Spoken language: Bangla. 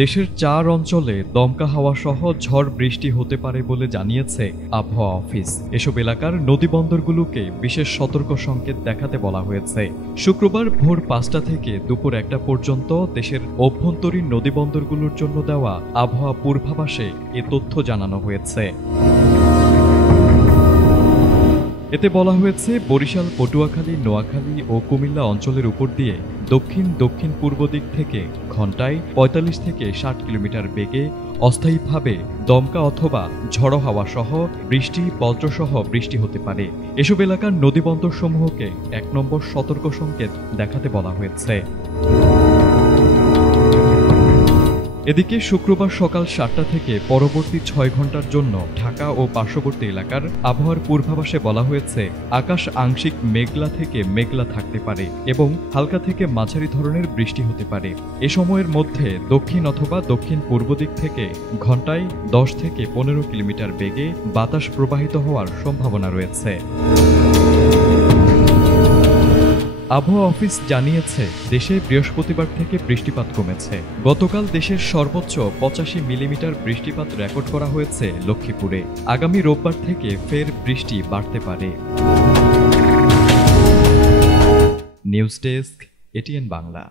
দেশের 4 অঞ্চলে দমকা হাওয়া সহ ঝড় বৃষ্টি হতে পারে বলে জানিয়েছে আবহাওয়া অফিস। এসব এলাকার নদীবন্দরগুলোকে বিশেষ সতর্ক সংকেত দেখাতে বলা হয়েছে। শুক্রবার ভোর 5টা থেকে দুপুর 1টা পর্যন্ত দেশের অভ্যন্তরীণ নদীবন্দরগুলোর জন্য দেওয়া আবহাওয়া পূর্বাভাসে এ তথ্য জানানো হয়েছে। এতে বলা হয়েছে, বরিশাল, পটুয়াখালী, নোয়াখালী ও কুমিল্লা অঞ্চলের উপর দিয়ে দক্ষিণ পূর্ব দিক থেকে ঘন্টায় ৪৫ থেকে ৬০ কিলোমিটার বেগে অস্থায়ীভাবে দমকা অথবা ঝড়ো হাওয়া সহ বৃষ্টি, বজ্রসহ বৃষ্টি হতে পারে। এসব এলাকার নদীবন্দরসমূহকে ১ নম্বর সতর্ক সংকেত দেখাতে বলা হয়েছে। এদিকে শুক্রবার সকাল ৭টা থেকে পরবর্তী ৬ ঘন্টার জন্য ঢাকা ও পার্শ্ববর্তী এলাকার আবহাওয়ার পূর্বাভাসে বলা হয়েছে, আকাশ আংশিক মেঘলা থেকে মেঘলা থাকতে পারে এবং হালকা থেকে মাঝারি ধরনের বৃষ্টি হতে পারে। এ সময়ের মধ্যে দক্ষিণ অথবা দক্ষিণ পূর্ব দিক থেকে ঘন্টায় ১০ থেকে ১৫ কিলোমিটার বেগে বাতাস প্রবাহিত হওয়ার সম্ভাবনা রয়েছে। আবহাওয়া অফিস জানিয়েছে, দেশে বৃহস্পতিবার থেকে বৃষ্টিপাত কমেছে। গতকাল দেশের সর্বোচ্চ ৮৫ মিলিমিটার বৃষ্টিপাত রেকর্ড করা হয়েছে লক্ষ্মীপুরে। আগামী রোববার থেকে ফের বৃষ্টি বাড়তে পারে। News desk, ATN Bangla.